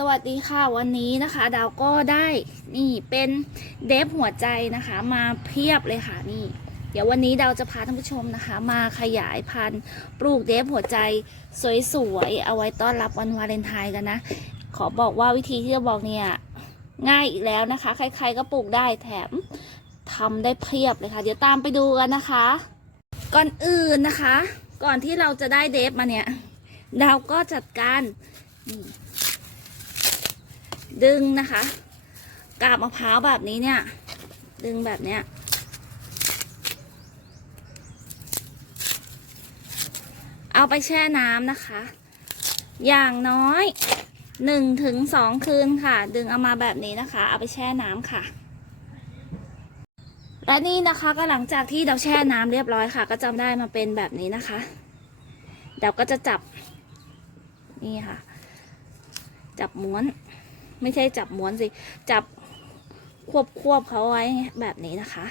สวัสดีค่ะวันนี้นะคะ ดาวก็ได้นี่เป็นเดฟหัวใจนะคะ มาเพียบเลยค่ะนี่ เดี๋ยววันนี้ดาวจะพาท่านผู้ชมนะคะ มาขยายพันธุ์ปลูกเดฟหัวใจสวยๆเอาไว้ต้อนรับวันวาเลนไทน์กันนะ ขอบอกว่าวิธีที่จะบอกเนี่ยง่ายอีกแล้วนะคะ ใครๆก็ปลูกได้แถมทำได้เพียบเลยค่ะ เดี๋ยวตามไปดูกันนะคะ ก่อนอื่นนะคะ ก่อนที่เราจะได้เดฟมาเนี่ยดาวก็จัดการนี่ ดึงนะคะ กาบมะพร้าวแบบนี้เนี่ย ดึงแบบเนี้ยเอาไปแช่น้ำนะคะ อย่างน้อยหนึ่งถึงสองคืนค่ะ ดึงเอามาแบบนี้นะคะ เอาไปแช่น้ำค่ะ และนี่นะคะก็หลังจากที่เราแช่น้ำเรียบร้อยค่ะ ก็จำได้มาเป็นแบบนี้นะคะเดี๋ยวก็จะจับนี่ค่ะ จับม้วน ไม่ใช่จับม้วนสิ จับควบควบเขาไว้แบบนี้นะคะ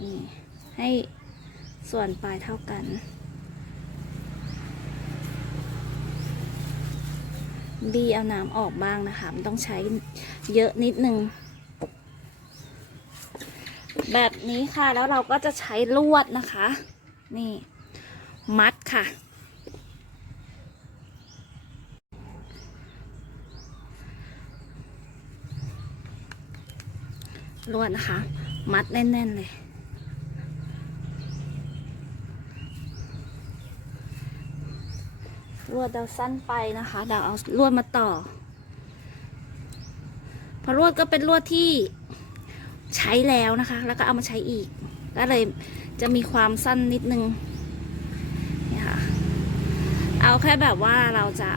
นี่ให้ส่วนปลายเท่ากัน บีเอาน้ำออกบ้างนะคะมันต้องใช้เยอะนิดนึง แบบนี้ค่ะแล้วเราก็จะใช้ลวดนะคะ นี่ มัดค่ะ ลวดนะคะ มัดแน่นๆเลย ลวดเราสั้นไปนะคะเดี๋ยวเอาลวดมาต่อเพราะลวดก็เป็นลวดที่ใช้แล้วนะคะ แล้วก็เอามาใช้อีก ก็เลยจะมีความสั้นนิดนึงนี่ค่ะ เอาแค่แบบว่าเราจะ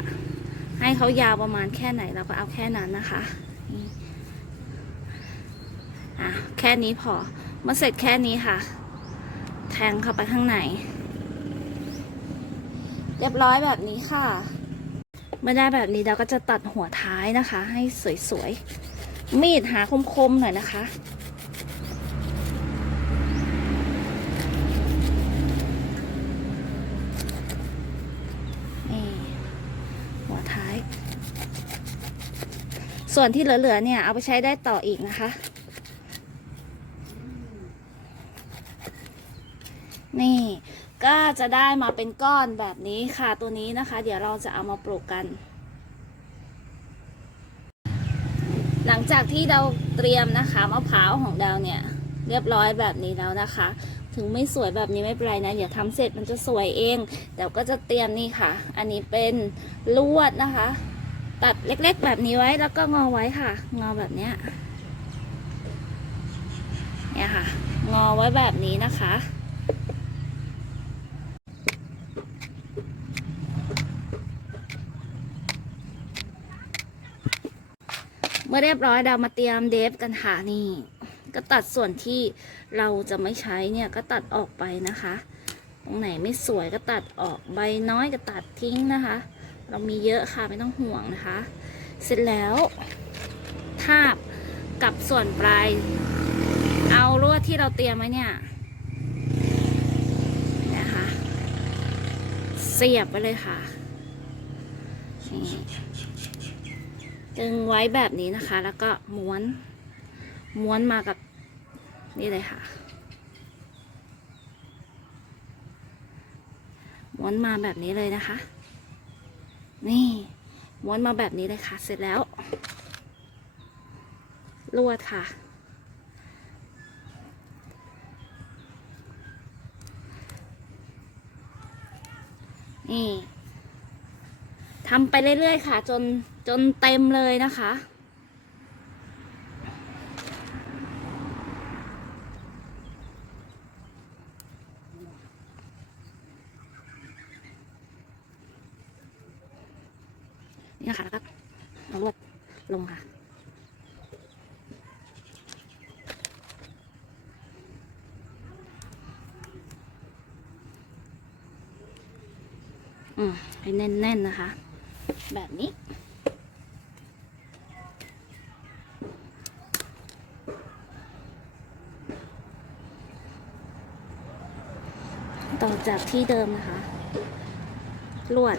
ให้เขายาวประมาณแค่ไหนเราก็เอาแค่นั้นนะคะ อะแค่นี้พอเมื่อเสร็จแค่นี้ค่ะ แทงเข้าไปข้างในเรียบร้อยแบบนี้ค่ะ เมื่อได้แบบนี้เราก็จะตัดหัวท้ายนะคะ ให้สวยๆ มีดหาคมๆหน่อยนะคะ นี่ หัวท้าย ส่วนที่เหลือๆเนี่ย เอาไปใช้ได้ต่ออีกนะคะ นี่ก็จะได้มาเป็นก้อนแบบนี้ค่ะตัวนี้นะคะ เดี๋ยวเราจะเอามาปลูกกัน หลังจากที่เราเตรียมนะคะมะพร้าวของเราเนี่ย เรียบร้อยแบบนี้แล้วนะคะ ถึงไม่สวยแบบนี้ไม่เป็นไรนะเดี๋ยวทำเสร็จมันจะสวยเองเดี๋ยวก็จะเตรียมนี่ค่ะ อันนี้เป็นลวดนะคะ ตัดเล็กๆแบบนี้ไว้แล้วก็งอไว้ค่ะ งอแบบเนี้ยเนี่ยค่ะ งอไว้แบบนี้นะคะ มื่อเรียบร้อยเรามาเตรียมเดฟกันค่ะนี่ ก็ตัดส่วนที่เราจะไม่ใช้เนี่ยก็ตัดออกไปนะคะ ตรงไหนไม่สวยก็ตัดออกใบน้อยก็ตัดทิ้งนะคะ เรามีเยอะค่ะไม่ต้องห่วงนะคะ เสร็จแล้ว ทาบกับส่วนปลาย เอาลวดที่เราเตรียมไว้เนี่ยนะคะเสียบไปเลยค่ะนี่ จึงไว้แบบนี้นะคะ แล้วก็ม้วน ม้วนมากับนี่เลยค่ะ ม้วนมาแบบนี้เลยนะคะ นี่ ม้วนมาแบบนี้เลยค่ะ เสร็จแล้ว ลวดค่ะ นี่ทำไปเรื่อยๆค่ะ จน จนเต็มเลยนะคะ นี่นะคะแล้วก็เอาลวดลงค่ะอืมให้แน่นๆนะคะ แบบนี้ ต่อจากที่เดิมนะคะ ลวด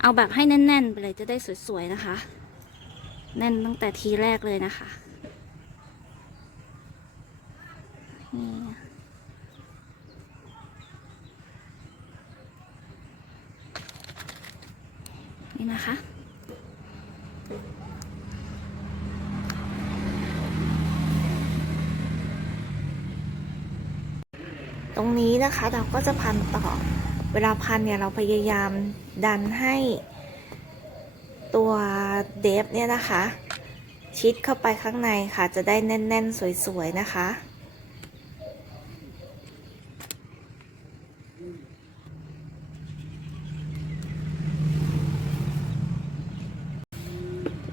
เอาแบบให้แน่น ๆ ไปเลยจะได้สวย ๆ นะคะ แน่นตั้งแต่ทีแรกเลยนะคะนี่นี่นะคะ ตรงนี้นะคะเราก็จะพันต่อ เวลาพันเนี่ยเราพยายามดันให้ตัวเดฟเนี่ยนะคะ ชิดเข้าไปข้างในค่ะจะได้แน่น ๆ สวย ๆ นะคะ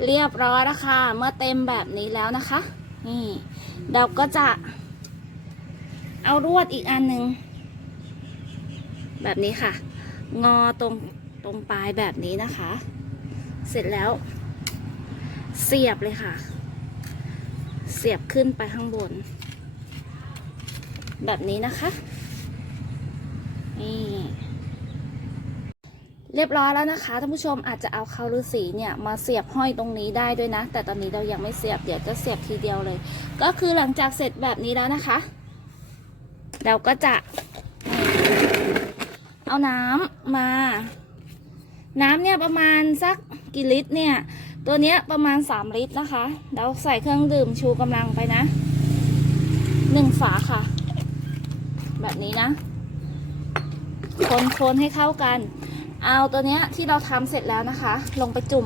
เรียบร้อยแล้วค่ะ เมื่อเต็มแบบนี้แล้วนะคะ นี่ เราก็จะ เอารวดอีกอันหนึ่งแบบนี้ค่ะ งอตรงตรงปลายแบบนี้นะคะ เสร็จแล้ว เสียบเลยค่ะ เสียบขึ้นไปข้างบน แบบนี้นะคะ นี่ เรียบร้อยแล้วนะคะท่านผู้ชมอาจจะเอาคาฤาษีเนี่ยมาเสียบห้อยตรงนี้ได้ด้วยนะ แต่ตอนนี้เรายังไม่เสียบเดี๋ยวจะเสียบทีเดียวเลย ก็คือหลังจากเสร็จแบบนี้แล้วนะคะ เราก็จะ เอาน้ำมา น้ำเนี่ยประมาณสักกี่ลิตรเนี่ย ตัวเนี้ยประมาณ 3 ลิตรนะคะ เราใส่เครื่องดื่มชูกำลังไปนะหนึ่งฝาค่ะ แบบนี้นะ คนๆให้เข้ากัน เอาตัวเนี้ยที่เราทำเสร็จแล้วนะคะ ลงไปจุ่ม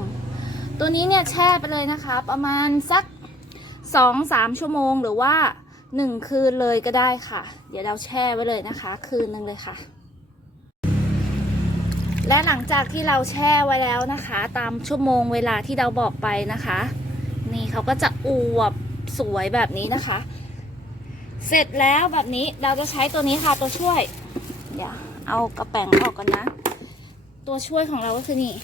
ตัวนี้เนี่ยแช่ไปเลยนะคะ ประมาณสักสองสามชั่วโมงหรือว่า หนึ่งคืนเลยก็ได้ค่ะ เดี๋ยวเราแช่ไว้เลยนะคะ คืนหนึ่งเลยค่ะ และหลังจากที่เราแช่ไว้แล้วนะคะ ตามชั่วโมงเวลาที่เราบอกไปนะคะ นี่เขาก็จะอวบสวยแบบนี้นะคะ เสร็จแล้วแบบนี้เราจะใช้ตัวนี้ค่ะตัวช่วยเดี๋ยวเอากระแป้งออกกันนะ ตัวช่วยของเราก็คือนี่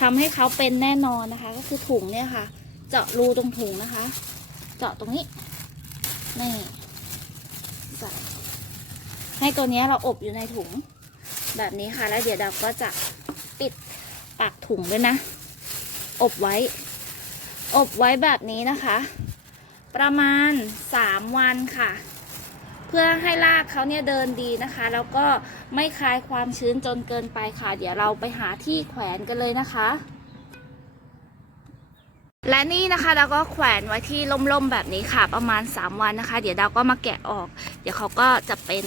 ทำให้เขาเป็นแน่นอนนะคะ ก็คือถุงเนี่ยค่ะ เจาะรูตรงถุงนะคะ เจาะตรงนี้ นี่ใส่ให้ตัวนี้เราอบอยู่ในถุง แบบนี้ค่ะ แล้วเดี๋ยวเราก็จะปิดปากถุงด้วยนะ อบไว้ อบไว้แบบนี้นะคะ ประมาณสามวันค่ะ เพื่อให้รากเขาเนี่ยเดินดีนะคะ แล้วก็ไม่คลายความชื้นจนเกินไปค่ะ เดี๋ยวเราไปหาที่แขวนกันเลยนะคะ และนี่นะคะเราก็แขวนไว้ที่ล่มๆแบบนี้ค่ะ ประมาณ 3 วันนะคะ เดี๋ยวเราก็มาแกะออก เดี๋ยวเขาก็จะเป็น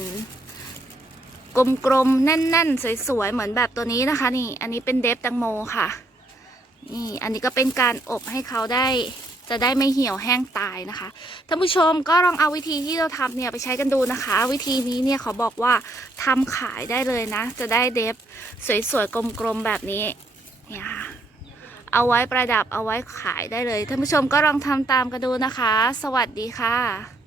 กลมๆแน่นๆ สวยๆ เหมือนแบบตัวนี้นะคะ นี่ อันนี้เป็นเดฟแตังโมค่ะ นี่ อันนี้ก็เป็นการอบให้เขาได้จะได้ไม่เหี่ยวแห้งตายนะคะ ท่านผู้ชมก็ลองเอาวิธีที่เราทำเนี่ยไปใช้กันดูนะคะ วิธีนี้เนี่ยเขาบอกว่าทำขายได้เลยนะ จะได้เดฟสวยๆ กลมๆ แบบนี้เนี่ยค่ะ เอาไว้ประดับเอาไว้ขายได้เลยท่านผู้ชมก็ลองทำตามกันดูนะคะ สวัสดีค่ะ